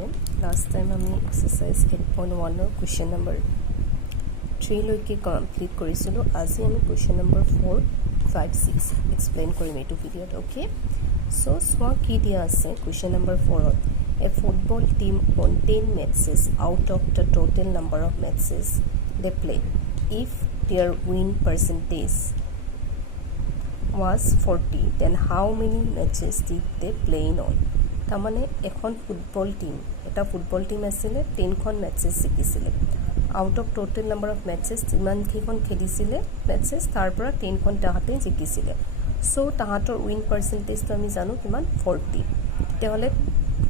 student, last time আমি exercise 8.1 question number 3 লৈকে complete কৰিছিলো আজি আমি question number 4 5 6 explain কৰিম এইটো ভিডিঅ'ত okay so small কি দিয়া আছে question number 4 a football team won 10 matches out of the total number of matches they play if their win percentage was 40 then how many matches did they play on তামানে এখন football team এটা football team আছিল 10 খন matches জিকিছিল out of total number of matches যিমান কিখন খেলিছিল matches তাৰ পৰা 10 খন তাহাতে জিকিছিল সো তাহাতৰ উইন পার্সেন্টেজ তো আমি জানো কিমান 40 তেহলে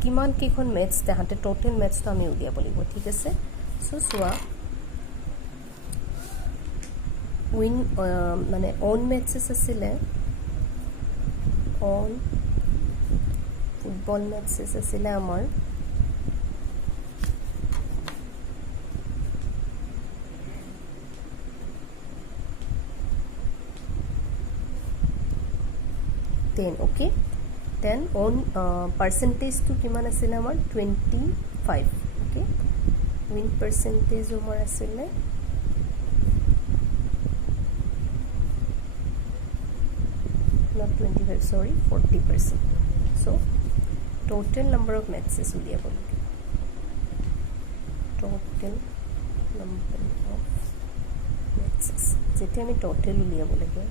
কিমান কিখন ম্যাচ তাহাতে টোটাল ম্যাচ তো আমি উলিয়াব লাগিব ঠিক আছে সো সোয়া উইন মানে অন ম্যাচেস আছিল অন ফুটবল ম্যাচেস আছিল আমাৰ 10 okay then on percentage to কিমান আছিল আমাৰ 25 okay win percentage আমাৰ আছিল not 25 sorry 40% so total number of matches উলিয়াব লাগে total number of matches যেতিয়া আমি total উলিয়াব লাগে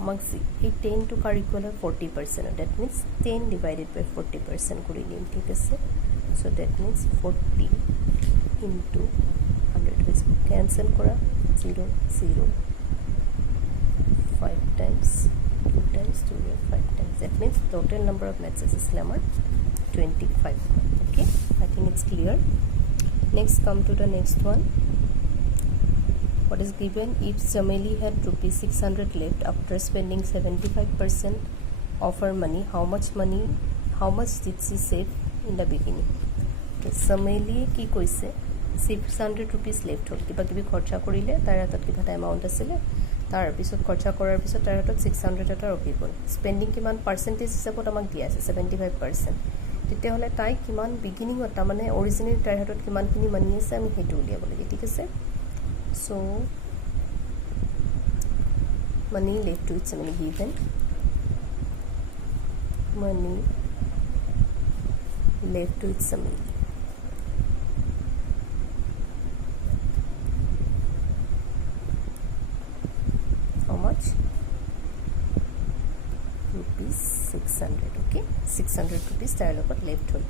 আমাক এই 10 to car equal 40% that means 10 divided by 40% কৰি নিম ঠিক আছে so that means 40 into 100 is cancel কৰা 0 0 5 times 2 times 2 5 times that means total number of matches is 25 okay I think it's clear next come to the next one what is given if Sameli had rupees 600 left after spending 75% of her money how much did she save in the beginning Sameli ki koise 600 rupees left hol kiba kibi khorcha korile tar hatot kiba ta amount asile tar pisot khorcha korar pisot tar hatot 600 eta roki gol spending kiman percentage hisabot amak dia ase 75% tete hole tai kiman beginning ot ta mane original tar hatot kiman kini mani ase ami hetu uliya bole ঠিক আছে so money left to its money given money left to its money how much rupees 600 okay 600 rupees tar logot left hol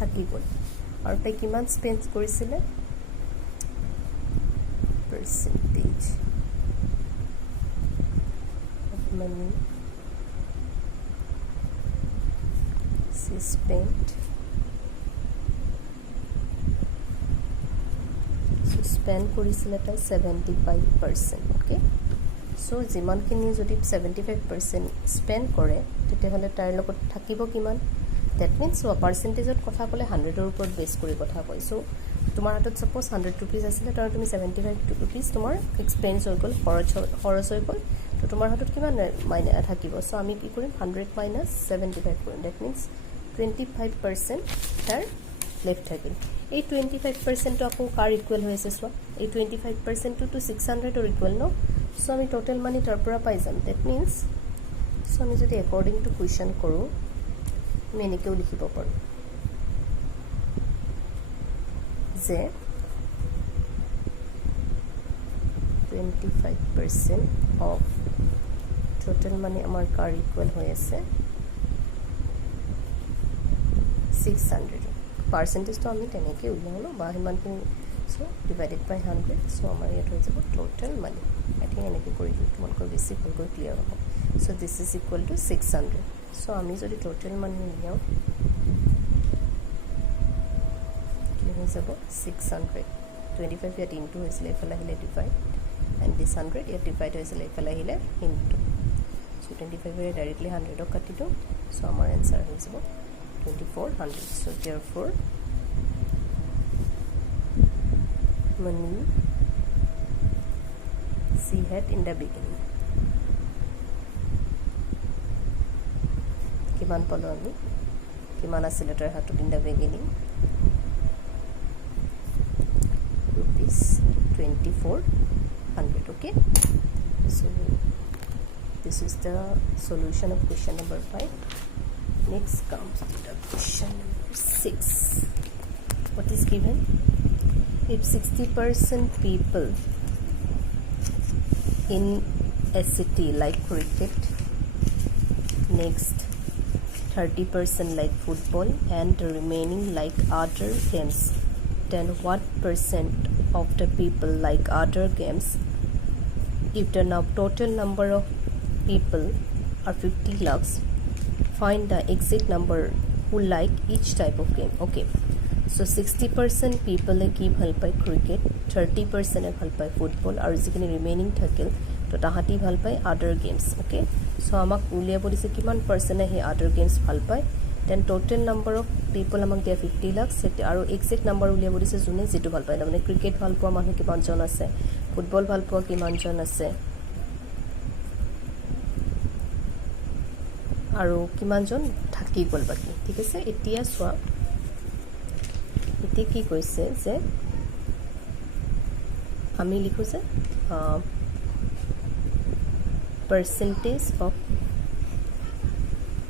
thaki gol aru tai kiman spend korisile percentage of money she spent so spend korisile ta 75% okay so jiman kini jodi 75% spend kore tete hole tar logot thakibo kiman that means so percentage ot kotha kole 100 er upor base kori kotha koi so তোমার হাতত suppose 100 rupees আছিল তার তুমি 75 rupees তোমার expense হৈ গল খরচ হৈ গল তো তোমার হাতত কিমান মাইনে থাকিব সো আমি কি কৰিম 100 মাইনাস 75 কৰিম দ্যাট মিন্স 25% তাৰ লেফট থাকিল এই 25% তো আকো কাৰ ইকুৱেল হৈ আছে সো এই 25% to 600 or equal no so আমি টোটাল মানি তাৰ পৰা পাই যাম দ্যাট মিন্স সো আমি যদি অ্যাকৰ্ডিং টু কোৱেশ্চন কৰো আমি এনেকেও লিখিব পাৰো যে 25% of total money আমার কার ইকুয়াল হৈ আছে 600 পার্সেন্টেজ তো আমি তেনেকে উলিয়ালো বা হিমানখিনি সো ডিভাইডেড বাই 100 সো আমাৰ ইয়াত হৈ যাব টোটাল মানি আই থিংক এনেকে কৰি দিও তোমালোকৰ বেছি ভালকৈ ক্লিয়াৰ হ'ব so this is equal to 600 so আমি যদি টোটাল মানি উলিয়াও হৈ যাব 600 25 ইয়াত ইনটু হৈছিল এফালে আহিলে ডিভাইড and this 100 ইয়াত ডিভাইড হৈছিল এফালে আহিলে ইনটু so 25 এ ডাইৰেক্টলি 100 ক কাটি দিও so আমাৰ आंसर হৈ যাব 2400 so therefore money she had in the beginning কিমান পালো আমি কিমান আছিল তাৰ হাতত in the beginning 2400. Okay, so this is the solution of question number 5. Next comes to the question number 6. What is given? If 60% people in a city like cricket, next 30% like football, and the remaining like other games, then what percent of the people like other games? If the total number of people are 50 lakhs, find the exact number who like each type of game. Okay, so 60% people কি ভাল পায় cricket, 30% ভাল পায় football, আৰু যিখিনি remaining থাকিল তো তাহাঁতি ভাল পায় আদাৰ গেমছ. অ'কে, চ' আমাক উলিয়াব দিছে কিমান পাৰ্চেণ্টে সেই আদাৰ গেমছ ভাল পায়. দেন টোটেল নাম্বাৰ অফ পিপল আমাক দিয়া 50 লাখ, আৰু এক্সেক্ট নাম্বাৰ উলিয়াব দিছে যোনে যিটো ভাল পায়. তাৰমানে ক্ৰিকেট ভাল পোৱা মানুহ কিমানজন আছে, ফুটবল ভাল পোৱা কিমানজন আছে, আৰু কিমানজন থাকি গ'ল বাকী. ঠিক আছে, এতিয়া চোৱা, এতিয়া কি কৈছে যে আমি লিখোঁ যে percentage of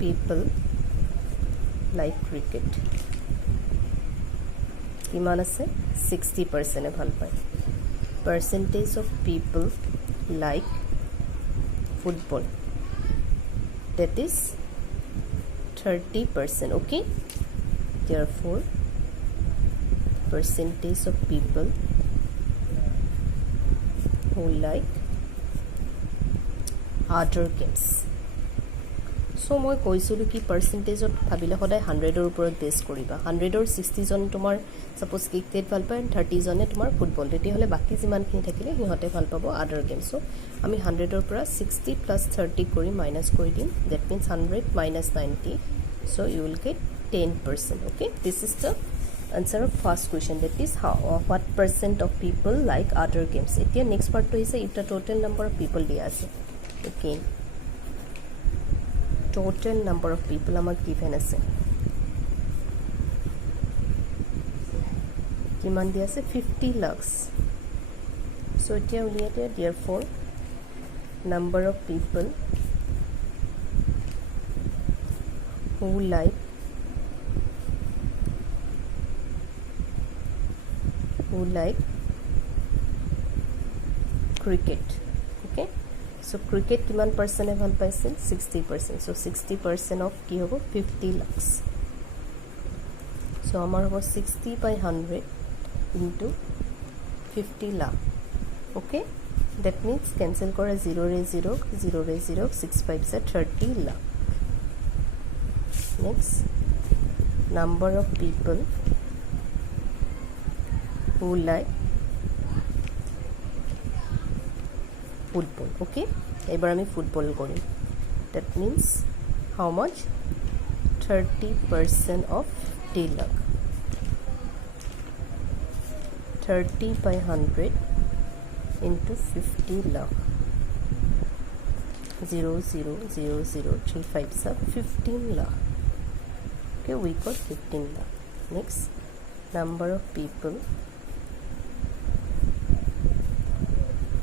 people like cricket কিমান আছে 60% ভাল পায়. percentage of people like football, that is 30%. okay, therefore percentage of people who like other games. so মই কৈছিলোঁ কি পাৰ্চেণ্টেজত ভাবিলে সদায় 100ৰ ওপৰত বেছ কৰিবা. 100ৰ 60জন তোমাৰ ছাপ'জ ক্ৰিকেট ভাল পায়, 30জনে তোমাৰ ফুটবল, তেতিয়াহ'লে বাকী যিমানখিনি থাকিলে সিহঁতে ভাল পাব আদাৰ গেম. চ' আমি 100ৰ পৰা 60 প্লাছ 30 কৰি মাইনাছ কৰি দিম. That minus 100 minus 90, so' you will get 10%. Okay, this is the answer of first question, that is what percent of people like other games. এতিয়া next part to is if the total number of people দিয়া আছে. again total number of people আমাক given আছে, কিমান দিয়া আছে 50 lakhs. so এতিয়া উলিয়াই দিয়া, therefore number of people who like cricket. okay, so cricket কিমান পাৰ্চেণ্টে ভাল পাইছিল 60%. so 60% of কি হ'ব 50 lakhs. so আমাৰ হ'ব 60 by 100 into 50 lakh. okay, that means cancel কৰা 0 ৰে 0, 0 ৰে 0, 6 5 is 30 lakh. next, number of people who like football. okay, এবাৰ আমি ফুটবল কৰিম. that means how much 30% of 50 lakh, 30 by 100 into 50 lakh, 0 0 0 0 3 5 is 15 lakh. okay, we got 15 lakh. next, number of people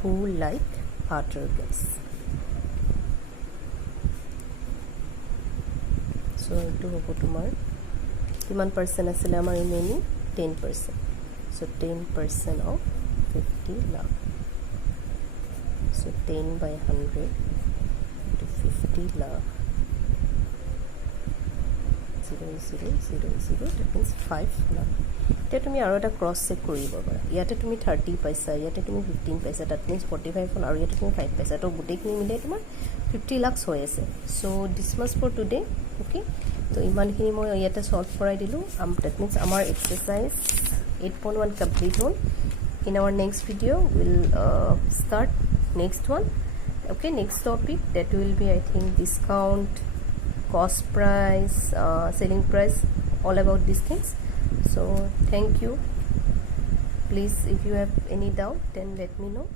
who like other games. so এইটো হ'ব তোমাৰ কিমান percent আছিলে আমাৰ remaining 10%. so 10% of 50 lakh, so 10 by 100 to 50 lakh, 0 0 0 0, that means 5 lakh. এতিয়া তুমি আৰু এটা ক্ৰছ চেক কৰিব পাৰা. ইয়াতে তুমি 30 পাইছা, ইয়াতে তুমি 15 পাইছা, that means 45 হ'ল, আৰু ইয়াতে তুমি 5 পাইছা, তো গোটেইখিনি মিলাই তোমাৰ 50 lakhs হৈ আছে. so this much for today. okay, তো ইমানখিনি মই ইয়াতে সলভ কৰাই দিলোঁ. that means আমাৰ এক্সাৰচাইজ 8.1 কমপ্লিট হ'ল. in our next video we'll start next one. okay, next topic that will be I think discount, cost price, selling price, all about these things. so thank you. please, if you have any doubt then let me know.